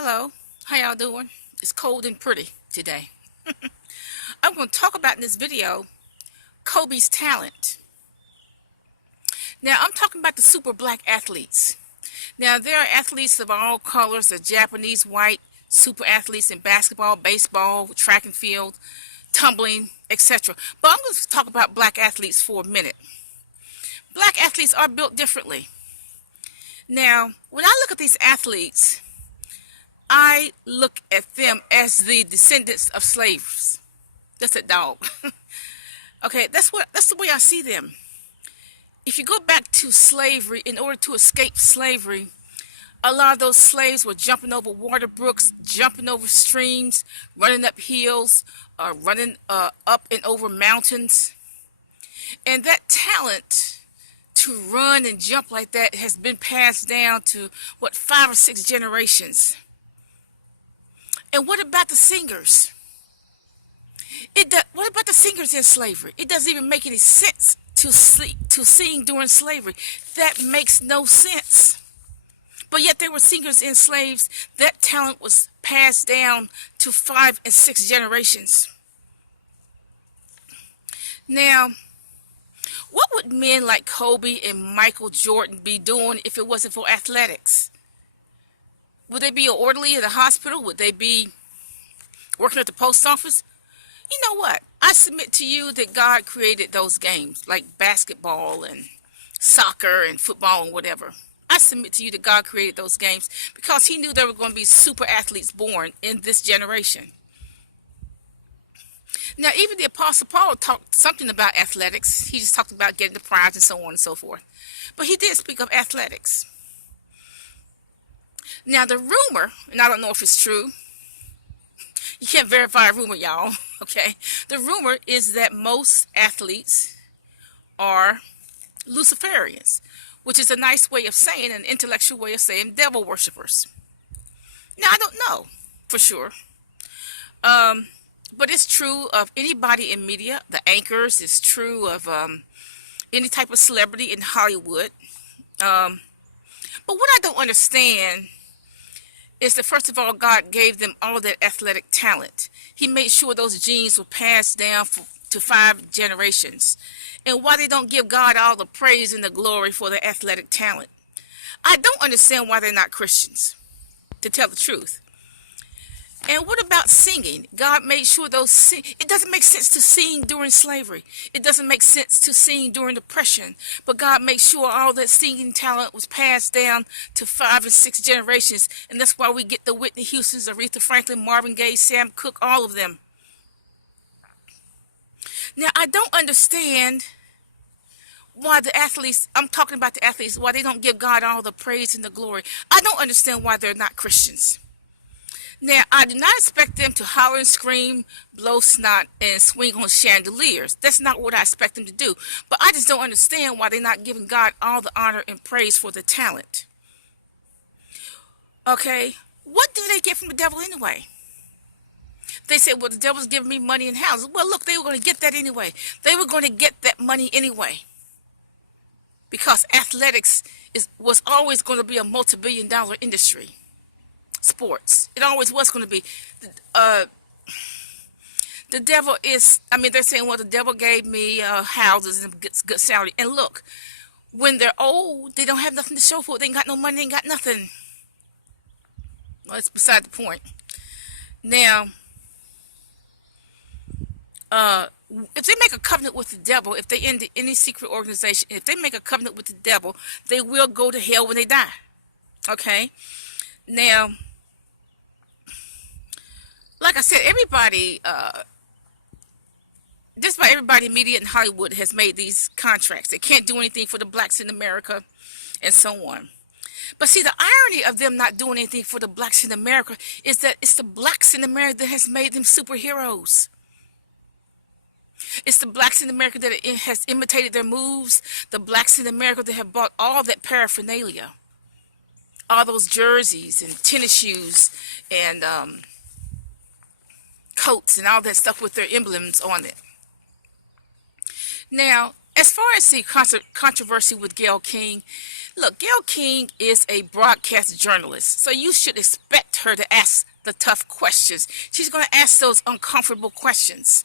Hello, how y'all doing? It's cold and pretty today. I'm going to talk about in this video Kobe's talent. Now, I'm talking about the super black athletes. Now, there are athletes of all colors, the Japanese white super athletes in basketball, baseball, track and field, tumbling, etc. But I'm going to talk about black athletes for a minute. Black athletes are built differently. Now, when I look at these athletes, I look at them as the descendants of slaves. That's a dog. Okay, that's the way I see them. If you go back to slavery, in order to escape slavery, a lot of those slaves were jumping over water brooks, jumping over streams, running up hills, running up and over mountains. And that talent to run and jump like that has been passed down to, 5 or 6 generations. And what about the singers? What about the singers in slavery? It doesn't even make any sense to sing during slavery. That makes no sense. But yet there were singers in slaves. That talent was passed down to 5 and 6 generations. Now, what would men like Kobe and Michael Jordan be doing if it wasn't for athletics? Would they be an orderly at a hospital? Would they be working at the post office? You know what? I submit to you that God created those games, like basketball and soccer and football and whatever. I submit to you that God created those games because he knew there were going to be super athletes born in this generation. Now, even the Apostle Paul talked something about athletics. He just talked about getting the prize and so on and so forth. But he did speak of athletics. Now, the rumor, and I don't know if it's true, you can't verify a rumor, y'all, okay? The rumor is that most athletes are Luciferians, which is a nice way of saying, an intellectual way of saying devil worshippers. Now, I don't know for sure. But it's true of anybody in media, the anchors. It's true of any type of celebrity in Hollywood. But what I don't understand is that, first of all, God gave them all that athletic talent. He made sure those genes were passed down to 5 generations. And why they don't give God all the praise and the glory for their athletic talent? I don't understand why they're not Christians, to tell the truth. And what about singing? God made sure it doesn't make sense to sing during slavery. It doesn't make sense to sing during depression. But God made sure all that singing talent was passed down to 5 and 6 generations. And that's why we get the Whitney Houstons, Aretha Franklin, Marvin Gaye, Sam Cooke, all of them. Now, I don't understand why the athletes, I'm talking about the athletes, why they don't give God all the praise and the glory. I don't understand why they're not Christians. Now, I do not expect them to holler and scream, blow snot, and swing on chandeliers. That's not what I expect them to do. But I just don't understand why they're not giving God all the honor and praise for the talent. Okay, what do they get from the devil anyway? They say, well, the devil's giving me money and houses. Well, look, they were going to get that anyway. They were going to get that money anyway. Because athletics was always going to be a multi-billion-dollar industry. Sports. It always was going to be. The devil is, they're saying, well, the devil gave me houses and good salary. And look, when they're old, they don't have nothing to show for it. They ain't got no money, they ain't got nothing. Well, that's beside the point. Now, if they make a covenant with the devil, if they end any secret organization, if they make a covenant with the devil, they will go to hell when they die. Okay? Now, like I said, everybody, just about everybody in media in Hollywood has made these contracts. They can't do anything for the blacks in America and so on. But see, the irony of them not doing anything for the blacks in America is that it's the blacks in America that has made them superheroes. It's the blacks in America that has imitated their moves. The blacks in America that have bought all that paraphernalia. All those jerseys and tennis shoes and coats and all that stuff with their emblems on it. Now, as far as the controversy with Gayle King, Look, Gayle King is a broadcast journalist, so you should expect her to ask the tough questions. She's going to ask those uncomfortable questions.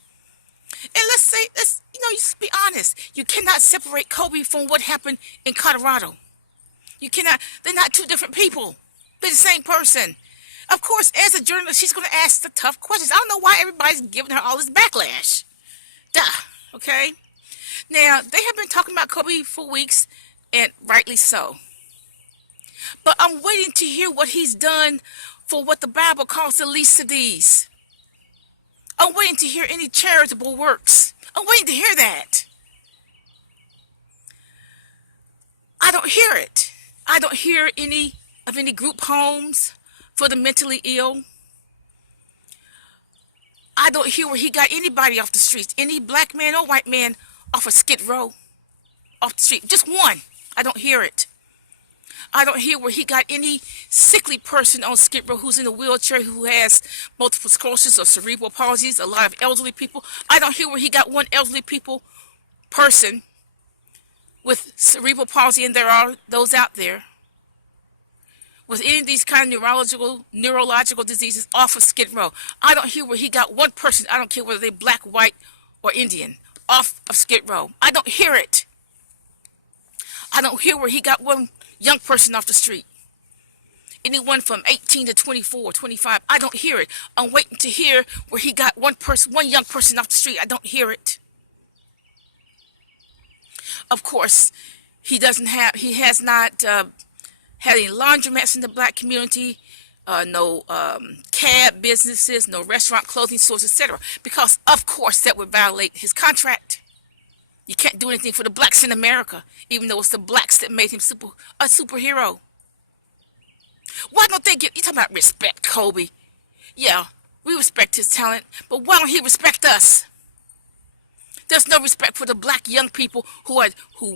And just be honest. You cannot separate Kobe from what happened in Colorado. You cannot. They're not two different people. They're the same person. Of course, as a journalist, she's going to ask the tough questions. I don't know why everybody's giving her all this backlash. Duh. Okay? Now, they have been talking about Kobe for weeks, and rightly so. But I'm waiting to hear what he's done for what the Bible calls the least of these. I'm waiting to hear any charitable works. I'm waiting to hear that. I don't hear it. I don't hear any group homes for the mentally ill. I don't hear where he got anybody off the streets, any black man or white man off of Skid Row, off the street. Just one. I don't hear it. I don't hear where he got any sickly person on Skid Row who's in a wheelchair, who has multiple sclerosis or cerebral palsies, a lot of elderly people. I don't hear where he got one elderly person with cerebral palsy, and there are those out there, with any of these kind of neurological diseases off of Skid Row. I don't hear where he got one person, I don't care whether they're black, white, or Indian, off of Skid Row. I don't hear it. I don't hear where he got one young person off the street. Anyone from 18 to 24, 25, I don't hear it. I'm waiting to hear where he got one young person off the street. I don't hear it. Of course, he has not had any laundromats in the black community, no cab businesses, no restaurant, clothing stores, etc. Because, of course, that would violate his contract. You can't do anything for the blacks in America, even though it's the blacks that made him a superhero. Why don't they you talking about respect, Kobe? Yeah, we respect his talent, but why don't he respect us? There's no respect for the black young people who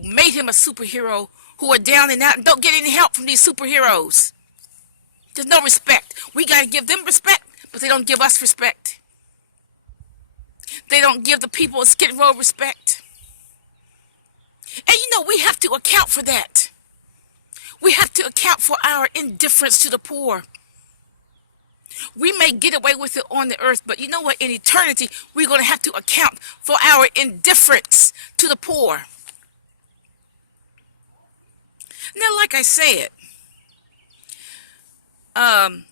made him a superhero, who are down and out and don't get any help from these superheroes. There's no respect. We got to give them respect, but they don't give us respect. They don't give the people of Skid Row respect. And we have to account for that. We have to account for our indifference to the poor. We may get away with it on the earth, but you know what? In eternity, we're going to have to account for our indifference to the poor. Now, like I said, one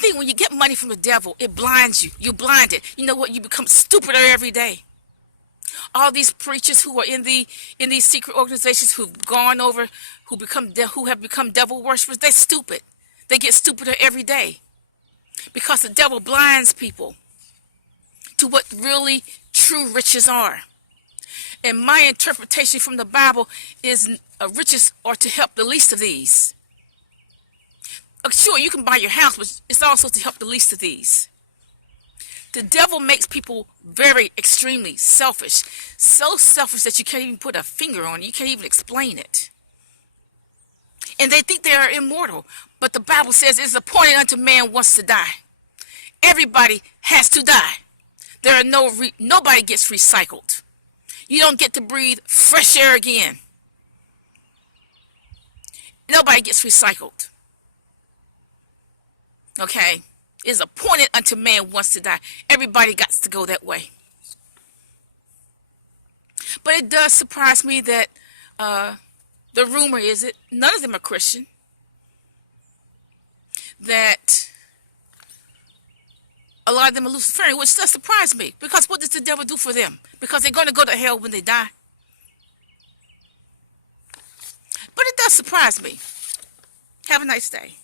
thing, when you get money from the devil, it blinds you. You're blinded. You know what? You become stupider every day. All these preachers who are in these secret organizations who have become devil worshippers, they're stupid. They get stupider every day because the devil blinds people to what really true riches are. And my interpretation from the Bible is riches are to help the least of these. Sure, you can buy your house, but it's also to help the least of these. The devil makes people very extremely selfish. So selfish that you can't even put a finger on it. You can't even explain it. And they think they are immortal. But the Bible says it's appointed unto man once to die. Everybody has to die. Nobody gets recycled. You don't get to breathe fresh air again. Nobody gets recycled. Okay? It's appointed unto man once to die. Everybody got to go that way. But it does surprise me that the rumor is that none of them are Christian. That a lot of them are Luciferian, which does surprise me. Because what does the devil do for them? Because they're going to go to hell when they die. But it does surprise me. Have a nice day.